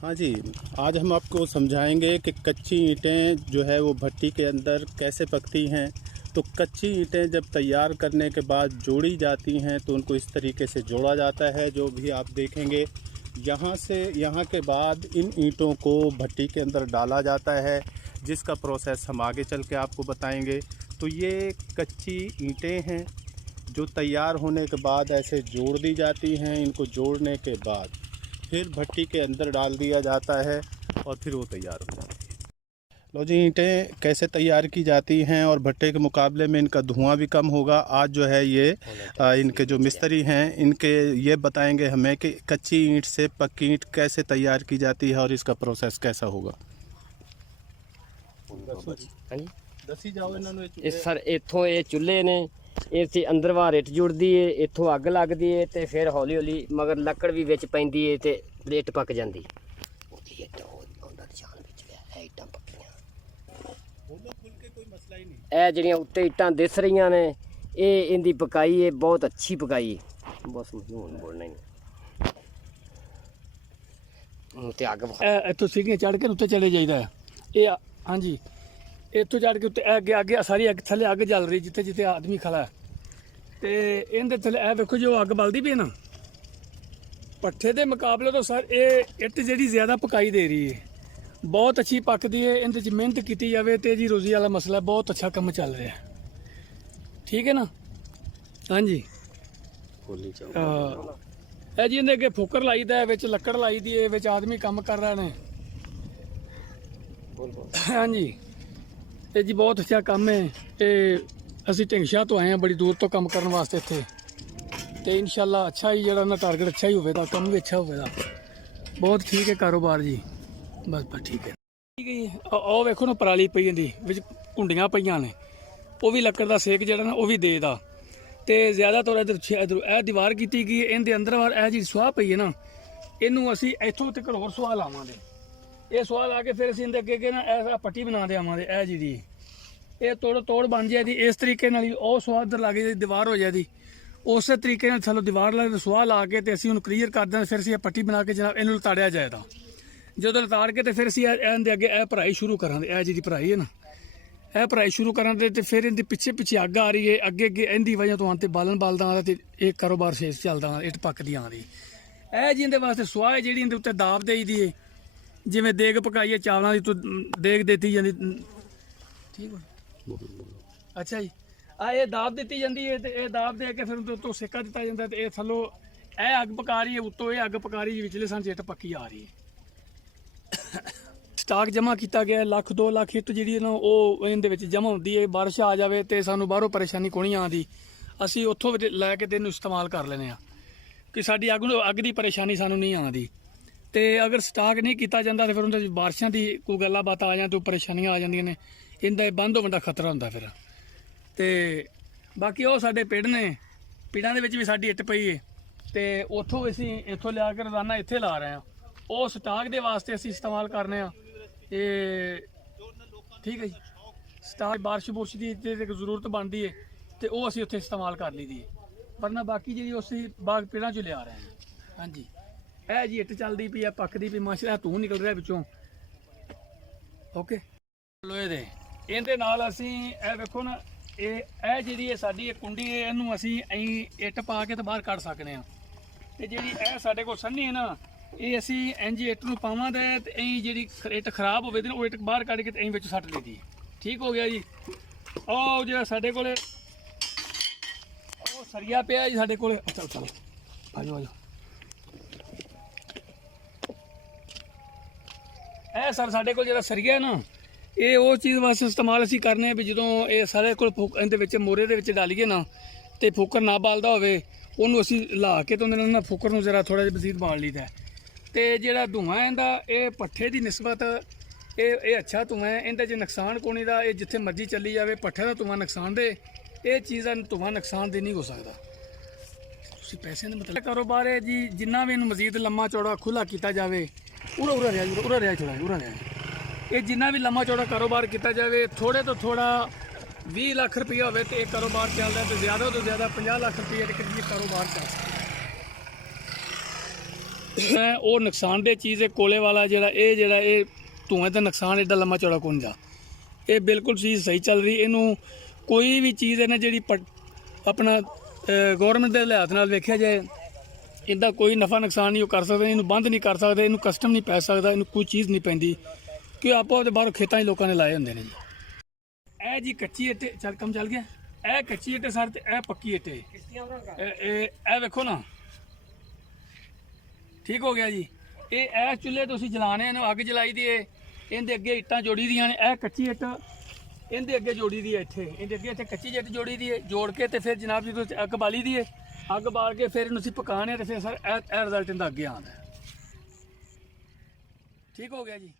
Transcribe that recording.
हाँ जी, आज हम आपको समझाएंगे कि कच्ची ईंटें जो है वो भट्टी के अंदर कैसे पकती हैं। तो कच्ची ईंटें जब तैयार करने के बाद जोड़ी जाती हैं तो उनको इस तरीके से जोड़ा जाता है, जो भी आप देखेंगे। यहाँ के बाद इन ईंटों को भट्टी के अंदर डाला जाता है, जिसका प्रोसेस हम आगे चल के आपको बताएंगे। तो ये कच्ची ईंटें हैं जो तैयार होने के बाद ऐसे जोड़ दी जाती हैं। इनको जोड़ने के बाद फिर भट्टी के अंदर डाल दिया जाता है और फिर वो तैयार हो जाती है। लो जी, ईंटें कैसे तैयार की जाती हैं और भट्टे के मुकाबले में इनका धुआं भी कम होगा। आज जो है ये इनके जो मिस्त्री हैं इनके ये बताएंगे हमें कि कच्ची ईंट से पक्की ईंट कैसे तैयार की जाती है और इसका प्रोसेस कैसा होगा। दसी जाओ इन्होंने सर इत्थों ये चुल्हे ने इस अंदर बाहर इट जुड़दी है, इत्थों अग लगदी है ते फिर हौली हौली मगर लकड़ भी विच पैंदी है ते इट पक जांदी। ਇਹ ਜਿਹੜੀਆਂ ਉੱਤੇ ਇੱਟਾਂ ਦਿਸ ਰਹੀਆਂ ਨੇ ਇਹ ਇਹਦੀ ਪਕਾਈ ਹੈ ਬਹੁਤ ਅੱਛੀ ਪਕਾਈ ਬਸ ਮੈਨੂੰ ਬੋਲਣਾ ਹੀ ਨਹੀਂ ਤੇ ਅੱਗ ਇੱਥੋਂ ਸੀੜੀਆਂ ਚੜ੍ਹ ਕੇ ਉੱਤੇ ਚਲੇ ਜਾਈਦਾ ਇਹ ਹਾਂਜੀ ਇੱਥੋਂ ਚੜ੍ਹ ਕੇ ਉੱਤੇ ਅੱਗੇ ਅੱਗੇ ਸਾਰੀ ਅੱਗ ਥੱਲੇ ਅੱਗ ਜਲ ਰਹੀ ਜਿੱਥੇ ਜਿੱਥੇ ਆਦਮੀ ਖੜਾ ਤੇ ਇਹਦੇ ਥੱਲੇ ਇਹ ਵੇਖੋ ਜੋ ਅੱਗ ਬਲਦੀ ਪਈ ਨਾ ਪੱਠੇ ਦੇ ਮੁਕਾਬਲੇ ਤੋਂ ਸਰ ਇਹ ਇੱਟ ਜਿਹੜੀ ਜ਼ਿਆਦਾ ਪਕਾਈ ਦੇ ਰਹੀ ਹੈ बहुत अच्छी पकती है। इन मेहनत की जाए तेजी रोजी वाला मसला बहुत अच्छा काम चल रहा है। ठीक है ना। हाँ जी जी इन्हें अगे फुकर लाई दा है, लकड़ लाई दी है, आदमी काम कर रहे हैं। हाँ जी ये जी बहुत अच्छा काम है। ये असी ढिंगशाह तो आए हैं बड़ी दूर तो काम करने वास्ते इत्थे ते इंशाअल्लाह अच्छा ही जरा ना टारगेट अच्छा ही होगा, काम भी अच्छा होगा। बहुत ठीक है कारोबार जी बस ठीक है। ਉਹ ਵੇਖੋ ਨਾ ਪਰਾਲੀ ਪਈ ਜਾਂਦੀ ਵਿੱਚ ਕੁੰਡੀਆਂ ਪਈਆਂ ਨੇ ਉਹ ਵੀ ਲੱਕੜ ਦਾ ਸੇਕ ਜਿਹੜਾ ਨਾ ਉਹ ਵੀ ਦੇਦਾ ਤੇ ਜ਼ਿਆਦਾਤਰ ਇਧਰ ਇਹ ਦੀਵਾਰ ਕੀਤੀ ਗਈ ਇਹਦੇ ਅੰਦਰ ਵਾਰ ਇਹ ਜੀ ਸੁਆਹ ਪਈ ਹੈ ਨਾ ਇਹਨੂੰ ਅਸੀਂ ਇੱਥੋਂ ਤੱਕ ਹੋਰ ਸੁਆਹ ਲਾਵਾਂਗੇ। ਇਹ ਸੁਆਹ ਲਾ ਕੇ ਫਿਰ ਅਸੀਂ ਇਹਦੇ ਅੱਗੇ ਨਾ ਇਹ ਪੱਟੀ ਬਣਾ ਦੇਵਾਂਗੇ। ਇਹ ਜਿਹੜੀ ਇਹ ਤੋੜ ਬਣ ਜਾਏਗੀ ਇਸ ਤਰੀਕੇ ਨਾਲ ਹੀ ਉਹ ਸੁਆਹ ਇੱਧਰ ਲੱਗ ਜਾਏਗੀ ਦੀਵਾਰ ਹੋ ਜਾਏਗੀ। ਉਸੇ ਤਰੀਕੇ ਨਾਲ ਥੱਲੋਂ ਦੀਵਾਰ ਲਾ ਕੇ ਸੁਆਹ ਲਾ ਕੇ ਤੇ ਅਸੀਂ ਉਹਨੂੰ ਕਲੀਅਰ ਕਰ ਦਿੰਦੇ। ਫਿਰ ਅਸੀਂ ਇਹ ਪੱਟੀ ਬਣਾ ਕੇ ਜਨਾਬ ਇਹਨੂੰ ਲਤਾੜਿਆ ਜਾਏਗਾ। ਜਦੋਂ ਲਤਾੜ ਕੇ ਤੇ ਫਿਰ ਅਸੀਂ ਇਹਦੇ ਅੱਗੇ ਇਹ ਭਰਾਈ ਸ਼ੁਰੂ ਕਰਾਂਗੇ। ਇਹ ਜਿਹੜੀ ਭਰਾਈ ਹੈ ਨਾ ਇਹ ਭਰਾਈ ਸ਼ੁਰੂ ਕਰਾਂਗੇ ਤੇ ਫਿਰ ਇਹਦੇ ਪਿੱਛੇ ਅੱਗ ਆ ਰਹੀ ਹੈ। ਅੱਗੇ ਇਹਦੀ ਵਜ੍ਹਾ ਤੋਂ ਆਂਤੇ ਬਾਲਣ ਬਲਦਾ ਆ ਤੇ ਇਹ ਕਾਰੋਬਾਰ ਸ਼ੇਸ਼ ਚੱਲਦਾ ਇੱਟ ਪੱਕਦੀ ਆ ਰਹੀ। ਇਹ ਜਿਹਦੇ ਵਾਸਤੇ ਸੁਆਹ ਜਿਹੜੀ ਇਹਦੇ ਉੱਤੇ ਦਾਬ ਦੇਈ ਦੀ ਹੈ ਜਿਵੇਂ ਦੇਗ ਪਕਾਈਏ ਚਾਵਲਾਂ ਦੀ ਤੋਂ ਦੇਗ ਦਿੱਤੀ ਜਾਂਦੀ। ਠੀਕ ਹੋ ਅੱਛਾ ਜੀ ਇਹ ਦਾਬ ਦਿੱਤੀ ਜਾਂਦੀ ਹੈ ਤੇ ਇਹ ਦਾਬ ਦੇ ਕੇ ਫਿਰ ਉਹਦੇ ਉੱਤੋਂ ਸੇਕਾ ਦਿੱਤਾ ਜਾਂਦਾ ਤੇ ਇਹ ਥੱਲੋਂ ਇਹ ਅੱਗ ਪਕਾ ਰਹੀ ਹੈ ਉੱਤੋਂ ਇਹ ਅੱਗ ਪਕਾ ਰਹੀ ਹੈ ਵਿਚਲੇ ਸਾਂ ਇੱਟ ਪੱਕੀ ਆ ਰਹੀ ਹੈ। ਸਟਾਕ ਜਮ੍ਹਾਂ ਕੀਤਾ ਗਿਆ 1 ਲੱਖ 2 ਲੱਖ ਇੱਟ ਜਿਹੜੀ ਨਾ ਉਹ ਇਹਦੇ ਵਿੱਚ ਜਮ੍ਹਾਂ ਹੁੰਦੀ ਹੈ। ਬਾਰਿਸ਼ ਆ ਜਾਵੇ ਤੇ ਸਾਨੂੰ ਬਾਹਰੋਂ ਪਰੇਸ਼ਾਨੀ ਕੋਈ ਨਹੀਂ ਆਉਂਦੀ, ਅਸੀਂ ਉੱਥੋਂ ਲੈ ਕੇ ਤੇ ਇਹਨੂੰ ਇਸਤੇਮਾਲ ਕਰ ਲੈਂਦੇ ਹਾਂ ਕਿ ਸਾਡੀ ਅੱਗ ਦੀ ਪਰੇਸ਼ਾਨੀ ਸਾਨੂੰ ਨਹੀਂ ਆਉਂਦੀ। ਤੇ ਅਗਰ ਸਟਾਕ ਨਹੀਂ ਕੀਤਾ ਜਾਂਦਾ ਤੇ ਫਿਰ ਉਹਦੇ ਵਿੱਚ ਬਾਰਿਸ਼ਾਂ ਦੀ ਕੋਈ ਗੱਲਾਂ ਬਾਤ ਆ ਜਾਂਦੀ, ਪਰੇਸ਼ਾਨੀਆਂ ਆ ਜਾਂਦੀਆਂ ਨੇ, ਇਹਦਾ ਬੰਦ ਹੋਣ ਦਾ ਖਤਰਾ ਹੁੰਦਾ ਫਿਰ। ਤੇ ਬਾਕੀ ਉਹ ਸਾਡੇ ਪਿੰਡ ਨੇ, ਪਿੰਡਾਂ ਦੇ ਵਿੱਚ ਵੀ ਸਾਡੀ ਇੱਟ ਪਈ ਹੈ ਤੇ ਉੱਥੋਂ ਅਸੀਂ ਇੱਥੋਂ ਲਿਆ ਕੇ ਰੋਜ਼ਾਨਾ ਇੱਥੇ ਲਾ ਰਹੇ ਹਾਂ। ਉਹ ਸਟਾਕ ਦੇ ਵਾਸਤੇ ਅਸੀਂ ਇਸਤੇਮਾਲ ਕਰਨੇ ਆ। ਇਹ ਠੀਕ ਹੈ ਜੀ ਸਟਾਕ ਬਾਰਿਸ਼ ਬੁਰਸ਼ ਦੀ ਤੇ ਜ਼ਰੂਰਤ ਬਣਦੀ ਹੈ ਤੇ ਉਹ ਅਸੀਂ ਉੱਥੇ ਇਸਤੇਮਾਲ ਕਰ ਲਈਦੀ ਹੈ। ਵਰਨਾ ਬਾਕੀ ਜਿਹੜੀ ਅਸੀਂ ਬਾਗ ਪੇੜਾਂ 'ਚ ਲਿਆ ਰਹੇ ਹਾਂ। ਹਾਂਜੀ ਇਹ ਜੀ ਇੱਟ ਚੱਲਦੀ ਪਈ ਆ ਪੱਕਦੀ ਪਈ ਮਾਸ਼ਾਅੱਲਾ ਧੂੰ ਨਿਕਲ ਰਿਹਾ ਵਿੱਚੋਂ। ਓਕੇ ਲੋਹੇ ਦੇ ਇਹਦੇ ਨਾਲ ਅਸੀਂ ਇਹ ਵੇਖੋ ਨਾ ਇਹ ਜਿਹੜੀ ਹੈ ਸਾਡੀ ਇਹ ਕੁੰਡੀ ਹੈ ਇਹਨੂੰ ਅਸੀਂ ਐਂ ਇੱਟ ਪਾ ਕੇ ਤੇ ਬਾਹਰ ਕੱਢ ਸਕਦੇ ਹਾਂ। ਤੇ ਜਿਹੜੀ ਇਹ ਸਾਡੇ ਕੋਲ ਸੰਨੀ ਹੈ ਨਾ ਇਹ ਅਸੀਂ ਇੰਜ ਇੱਟ ਨੂੰ ਪਾਵਾਂਗੇ ਤੇ ਐਂ ਜਿਹੜੀ ਇੱਟ ਖਰਾਬ ਹੋਵੇ ਤੇ ਉਹ ਇੱਟ ਬਾਹਰ ਕੱਢ ਕੇ ਤੇ ਐਂ ਵਿੱਚ ਸੱਟ ਲਈਦੀ। ਠੀਕ ਹੋ ਗਿਆ ਜੀ। ਉਹ ਜਿਹੜਾ ਸਾਡੇ ਕੋਲੇ ਉਹ ਸਰੀਆ ਪਿਆ ਜੀ ਸਾਡੇ ਕੋਲੇ। ਚਲੋ ਆ ਜਾਓ ਇਹ ਸਰ ਸਾਡੇ ਕੋਲ ਜਿਹੜਾ ਸਰੀਆ ਨਾ ਇਹ ਉਹ ਚੀਜ਼ ਵਾਸਤੇ ਇਸਤੇਮਾਲ ਅਸੀਂ ਕਰਨੇ ਆ ਵੀ ਜਦੋਂ ਇਹ ਸਾਰੇ ਕੋਲ ਇਹਦੇ ਵਿੱਚ ਮੋਰੇ ਦੇ ਵਿੱਚ ਡਾਲੀਏ ਨਾ ਤੇ ਫੂਕਰ ਨਾ ਬਾਲਦਾ ਹੋਵੇ ਉਹਨੂੰ ਅਸੀਂ ਲਾ ਕੇ ਤੇ ਉਹਦੇ ਨਾਲ ਫੂਕਰ ਨੂੰ ਜ਼ਰਾ ਥੋੜਾ ਜਿਹਾ ਮਜ਼ੀਦ ਬਾਲ ਲਈਦਾ। ਤੇ ਜਿਹੜਾ ਧੂੰਆਂ ਇਹਦਾ ਇਹ ਪੱਠੇ ਦੀ ਨਿਸਬਤ ਇਹ ਅੱਛਾ ਧੂੰਆਂ ਹੈ। ਇਹਦੇ 'ਚ ਨੁਕਸਾਨ ਕੋਣੀ ਦਾ ਇਹ ਜਿੱਥੇ ਮਰਜ਼ੀ ਚੱਲੀ ਜਾਵੇ ਪੱਠੇ ਦਾ ਧੂੰਆਂ ਨੁਕਸਾਨ ਦੇ ਇਹ ਚੀਜ਼ ਦਾ ਧੂੰਆਂ ਨੁਕਸਾਨ ਦੇ ਨਹੀਂ ਹੋ ਸਕਦਾ। ਤੁਸੀਂ ਪੈਸੇ ਦਾ ਮਤਲਬ ਕਾਰੋਬਾਰ ਹੈ ਜੀ ਜਿੰਨਾ ਵੀ ਇਹਨੂੰ ਮਜ਼ੀਦ ਲੰਮਾ ਚੌੜਾ ਖੁੱਲ੍ਹਾ ਕੀਤਾ ਜਾਵੇ ਉਰਾ ਰਿਹਾ ਇਹ ਜਿੰਨਾ ਵੀ ਲੰਮਾ ਚੌੜਾ ਕਾਰੋਬਾਰ ਕੀਤਾ ਜਾਵੇ ਥੋੜੇ ਤੋਂ ਥੋੜਾ 20 ਲੱਖ ਰੁਪਈਆ ਹੋਵੇ ਤੇ ਇਹ ਕਾਰੋਬਾਰ ਚੱਲਦਾ ਤੇ ਜ਼ਿਆਦਾ ਤੋਂ ਜ਼ਿਆਦਾ 50 ਲੱਖ ਰੁਪਈਏ ਦੇ ਕਰੀਬ ਕਾਰੋਬਾਰ ਚੱਲ ਸਕਦਾ। ਉਹ ਨੁਕਸਾਨਦੇਹ ਚੀਜ਼ ਹੈ। ਕੋਲੇ ਵਾਲਾ ਜਿਹੜਾ ਇਹ ਧੂਏ ਦਾ ਨੁਕਸਾਨ ਏਡਾ ਲੰਮਾ ਚੌੜਾ ਕੋਣ ਜਾ, ਇਹ ਬਿਲਕੁਲ ਚੀਜ਼ ਸਹੀ ਚੱਲ ਰਹੀ। ਇਹਨੂੰ ਕੋਈ ਵੀ ਚੀਜ਼ ਇਹਨੇ ਜਿਹੜੀ ਆਪਣਾ ਗੌਰਮੈਂਟ ਦੇ ਲਿਹਾਜ਼ ਨਾਲ ਵੇਖਿਆ ਜਾਏ, ਇਹਦਾ ਕੋਈ ਨਫਾ ਨੁਕਸਾਨ ਨਹੀਂ ਉਹ ਕਰ ਸਕਦੇ, ਇਹਨੂੰ ਬੰਦ ਨਹੀਂ ਕਰ ਸਕਦੇ, ਇਹਨੂੰ ਕਸਟਮ ਨਹੀਂ ਪੈ ਸਕਦਾ, ਇਹਨੂੰ ਕੋਈ ਚੀਜ਼ ਨਹੀਂ ਪੈਂਦੀ ਕਿ ਆਪੋ ਆਪਦੇ ਬਾਹਰੋਂ ਖੇਤਾਂ 'ਚ ਲੋਕਾਂ ਨੇ ਲਾਏ ਹੁੰਦੇ ਨੇ ਜੀ। ਇਹ ਜੀ ਕੱਚੀ ਇੱਟ ਚੱਲ ਕੰਮ ਚੱਲ ਗਿਆ, ਇਹ ਕੱਚੀ ਇੱਟ ਸਰ ਤੇ ਇਹ ਪੱਕੀ ਇੱਟ ਇਹ ਵੇਖੋ ਨਾ, ਠੀਕ ਹੋ ਗਿਆ ਜੀ। ਇਹ ਚੁੱਲ੍ਹੇ ਤੁਸੀਂ ਜਲਾਣੇ ਇਹਨੂੰ ਅੱਗ ਜਲਾਈ ਦੀ ਏ, ਇਹਦੇ ਅੱਗੇ ਇੱਟਾਂ ਜੋੜੀ ਦੀਆਂ ਨੇ। ਇਹ ਕੱਚੀ ਇੱਟ ਇਹਦੇ ਅੱਗੇ ਜੋੜੀ ਦੀ ਹੈ, ਇਹਦੇ ਅੱਗੇ ਇੱਥੇ ਕੱਚੀ ਇੱਟ ਜੋੜੀ ਦੀ ਹੈ। ਜੋੜ ਕੇ ਤੇ ਫਿਰ ਜਨਾਬ ਜੀ ਤੁਸੀਂ ਅੱਗ ਬਾਲੀ ਦੀ ਹੈ, ਅੱਗ ਬਾਲ ਕੇ ਫਿਰ ਇਹਨੂੰ ਅਸੀਂ ਪਕਾਣੇ ਤੇ ਫਿਰ ਸਰ ਇਹ ਰਿਜ਼ਲਟ ਇਹਦਾ ਅੱਗੇ ਆਉਂਦਾ। ਠੀਕ ਹੋ ਗਿਆ ਜੀ।